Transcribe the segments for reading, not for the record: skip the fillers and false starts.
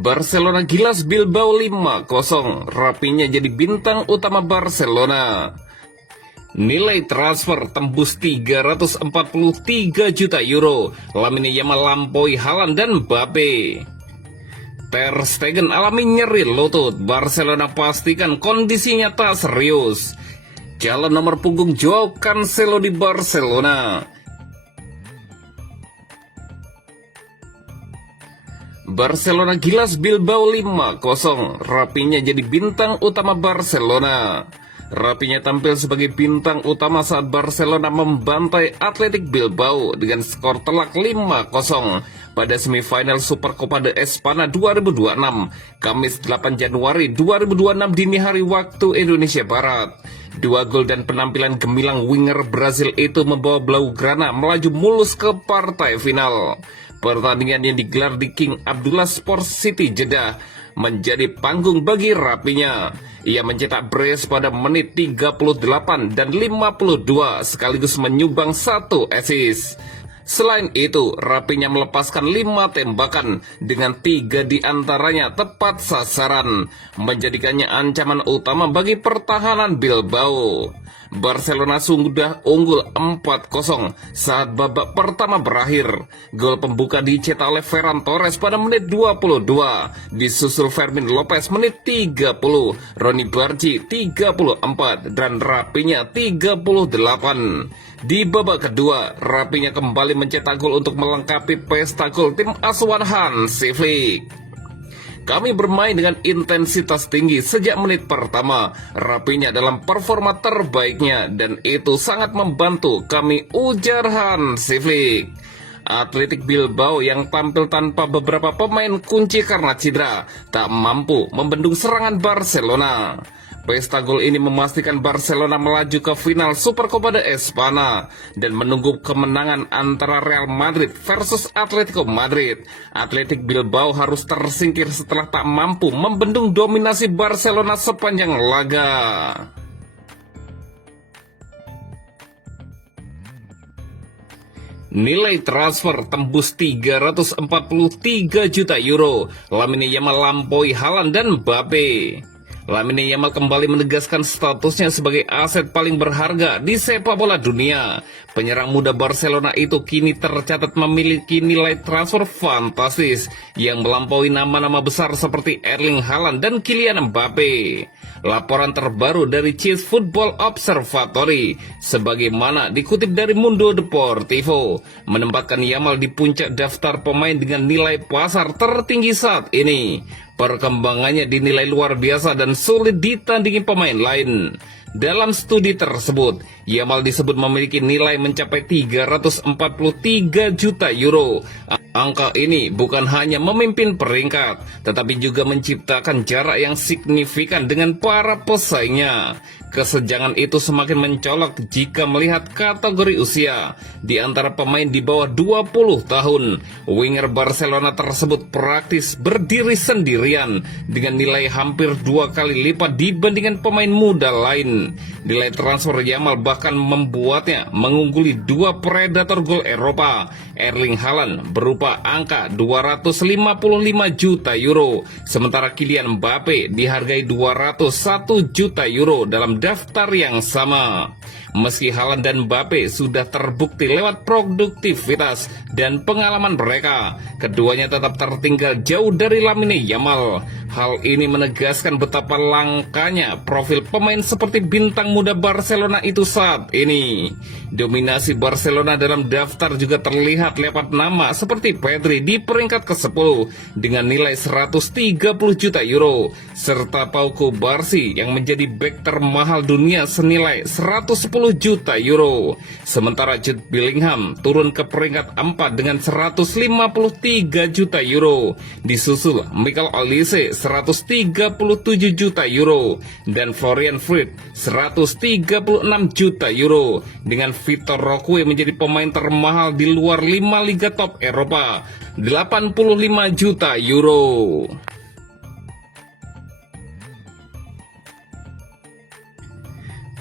Barcelona gilas Bilbao 5-0, Rafinha jadi bintang utama Barcelona. Nilai transfer tembus 343 juta euro, Lamine Yamal lampaui Haaland dan Mbappe. Ter Stegen alami nyeri lutut, Barcelona pastikan kondisinya tak serius. Jalan nomor punggung Joao Cancelo di Barcelona. Barcelona gilas Bilbao 5-0, Rafinha jadi bintang utama Barcelona. Rafinha tampil sebagai bintang utama saat Barcelona membantai Athletic Bilbao dengan skor telak 5-0 pada semifinal Supercopa de España 2026, Kamis 8 Januari 2026 dini hari waktu Indonesia Barat. Dua gol dan penampilan gemilang winger Brazil itu membawa Blaugrana melaju mulus ke partai final. Pertandingan yang digelar di King Abdullah Sports City Jeddah menjadi panggung bagi Rafinha. Ia mencetak brace pada menit 38 dan 52 sekaligus menyumbang 1 assist. Selain itu, Rafinha melepaskan 5 tembakan dengan 3 diantaranya tepat sasaran, menjadikannya ancaman utama bagi pertahanan Bilbao. Barcelona sudah unggul 4-0 saat babak pertama berakhir. Gol pembuka dicetak oleh Ferran Torres pada menit 22, disusul Fermin Lopez menit 30, Ronny Bargi 34, dan Rafinha 38. Di babak kedua, Rafinha kembali mencetak gol untuk melengkapi pesta gol tim asuhan Hansi Flick. Kami bermain dengan intensitas tinggi sejak menit pertama. Rafinha dalam performa terbaiknya dan itu sangat membantu kami, ujar Hansi Flick. Athletic Bilbao yang tampil tanpa beberapa pemain kunci karena cedera tak mampu membendung serangan Barcelona. Pesta gol ini memastikan Barcelona melaju ke final Supercopa de España dan menunggu kemenangan antara Real Madrid versus Atletico Madrid. Athletic Bilbao harus tersingkir setelah tak mampu membendung dominasi Barcelona sepanjang laga. Nilai transfer tembus 343 juta euro, Lamine Yamal lampaui Haaland dan Mbappe. Lamine Yamal kembali menegaskan statusnya sebagai aset paling berharga di sepak bola dunia. Penyerang muda Barcelona itu kini tercatat memiliki nilai transfer fantastis yang melampaui nama-nama besar seperti Erling Haaland dan Kylian Mbappe. Laporan terbaru dari Chief Football Observatory, sebagaimana dikutip dari Mundo Deportivo, menempatkan Yamal di puncak daftar pemain dengan nilai pasar tertinggi saat ini. Perkembangannya dinilai luar biasa dan sulit ditandingi pemain lain. Dalam studi tersebut, Yamal disebut memiliki nilai mencapai 343 juta euro. Angka ini bukan hanya memimpin peringkat, tetapi juga menciptakan jarak yang signifikan dengan para pesaingnya. Kesenjangan itu semakin mencolok jika melihat kategori usia. Di antara pemain di bawah 20 tahun, winger Barcelona tersebut praktis berdiri sendirian dengan nilai hampir 2 kali lipat dibandingkan pemain muda lain. Nilai transfer Yamal bahkan membuatnya mengungguli 2 predator gol Eropa, Erling Haaland berupa angka 255 juta euro, sementara Kylian Mbappe dihargai 201 juta euro dalam daftar yang sama. Meski Haaland dan Mbappe sudah terbukti lewat produktivitas dan pengalaman mereka, keduanya tetap tertinggal jauh dari Lamine Yamal. Hal ini menegaskan betapa langkanya profil pemain seperti bintang muda Barcelona itu saat ini. Dominasi Barcelona dalam daftar juga terlihat lewat nama seperti Pedri di peringkat ke-10 dengan nilai 130 juta euro, serta Pau Cubarsí yang menjadi bek termahal dunia senilai 110 juta euro. Sementara Jude Bellingham turun ke peringkat 4 dengan 153 juta euro, disusul Michael Olise 137 juta euro dan Florian Wirtz 136 juta euro, dengan Vitor Roque menjadi pemain termahal di luar 5 liga top Eropa, 85 juta euro.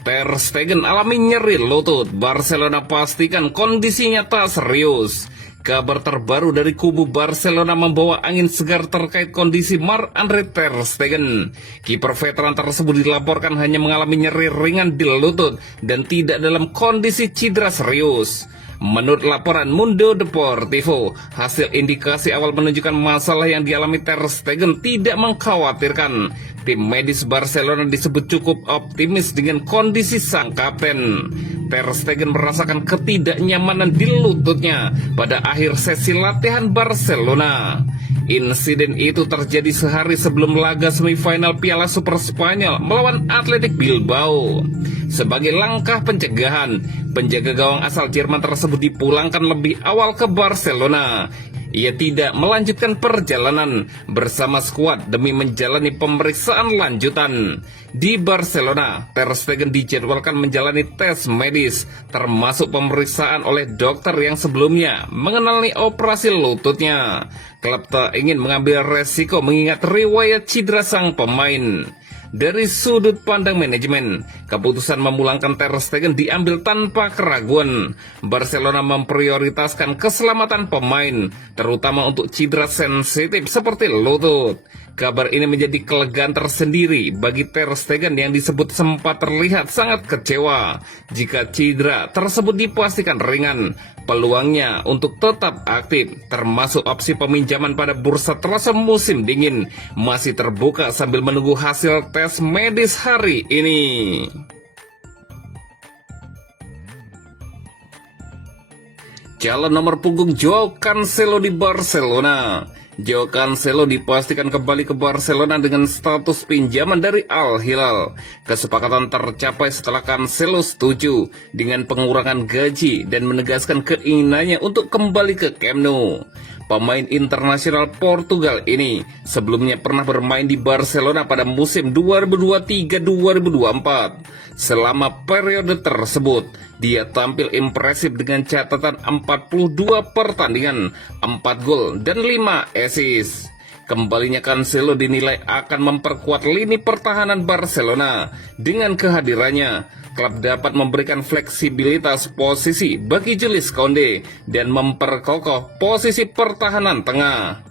Ter Stegen alami nyeri lutut. Barcelona pastikan kondisinya tak serius. Kabar terbaru dari kubu Barcelona membawa angin segar terkait kondisi Marc-Andre Ter Stegen. Kiper veteran tersebut dilaporkan hanya mengalami nyeri ringan di lutut dan tidak dalam kondisi cedera serius. Menurut laporan Mundo Deportivo, hasil indikasi awal menunjukkan masalah yang dialami Ter Stegen tidak mengkhawatirkan. Tim medis Barcelona disebut cukup optimis dengan kondisi sang kapten. Ter Stegen merasakan ketidaknyamanan di lututnya pada akhir sesi latihan Barcelona. Insiden itu terjadi sehari sebelum laga semifinal Piala Super Spanyol melawan Athletic Bilbao. Sebagai langkah pencegahan, penjaga gawang asal Jerman tersebut dipulangkan lebih awal ke Barcelona. Ia tidak melanjutkan perjalanan bersama skuad demi menjalani pemeriksaan lanjutan. Di Barcelona, Ter Stegen dijadwalkan menjalani tes medis, termasuk pemeriksaan oleh dokter yang sebelumnya mengenali operasi lututnya. Klub tak ingin mengambil resiko mengingat riwayat cedera sang pemain. Dari sudut pandang manajemen, keputusan memulangkan Ter Stegen diambil tanpa keraguan. Barcelona memprioritaskan keselamatan pemain, terutama untuk cedera sensitif seperti lutut. Kabar ini menjadi kelegaan tersendiri bagi Ter Stegen yang disebut sempat terlihat sangat kecewa. Jika cedera tersebut dipastikan ringan, peluangnya untuk tetap aktif, termasuk opsi peminjaman pada bursa transfer musim dingin, masih terbuka sambil menunggu hasil tes medis hari ini. Calon nomor punggung Joao Cancelo di Barcelona. Joao Cancelo dipastikan kembali ke Barcelona dengan status pinjaman dari Al Hilal. Kesepakatan tercapai setelah Cancelo setuju dengan pengurangan gaji dan menegaskan keinginannya untuk kembali ke Camp Nou. Pemain internasional Portugal ini sebelumnya pernah bermain di Barcelona pada musim 2023-2024. Selama periode tersebut, dia tampil impresif dengan catatan 42 pertandingan, 4 gol, dan 5 assist. Kembalinya Cancelo dinilai akan memperkuat lini pertahanan Barcelona. Dengan kehadirannya, klub dapat memberikan fleksibilitas posisi bagi Jules Koundé dan memperkokoh posisi pertahanan tengah.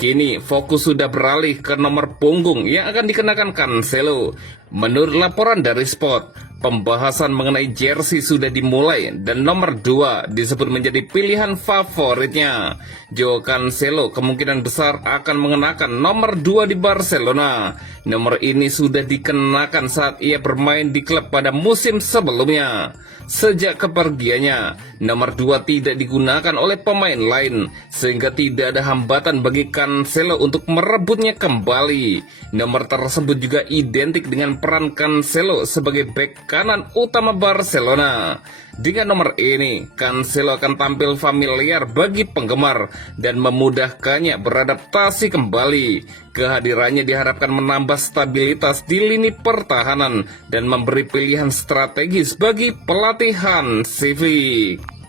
Kini fokus sudah beralih ke nomor punggung yang akan dikenakan Cancelo. Menurut laporan dari Sport, pembahasan mengenai jersey sudah dimulai dan nomor 2 disebut menjadi pilihan favoritnya. Joao Cancelo kemungkinan besar akan mengenakan nomor 2 di Barcelona. Nomor ini sudah dikenakan saat ia bermain di klub pada musim sebelumnya. Sejak kepergiannya, nomor 2 tidak digunakan oleh pemain lain, sehingga tidak ada hambatan bagi Cancelo untuk merebutnya kembali. Nomor tersebut juga identik dengan peran Cancelo sebagai bek kanan utama Barcelona. Dengan nomor ini, Cancelo akan tampil familiar bagi penggemar dan memudahkannya beradaptasi kembali. Kehadirannya diharapkan menambah stabilitas di lini pertahanan dan memberi pilihan strategis bagi pelatih Hansi Flick.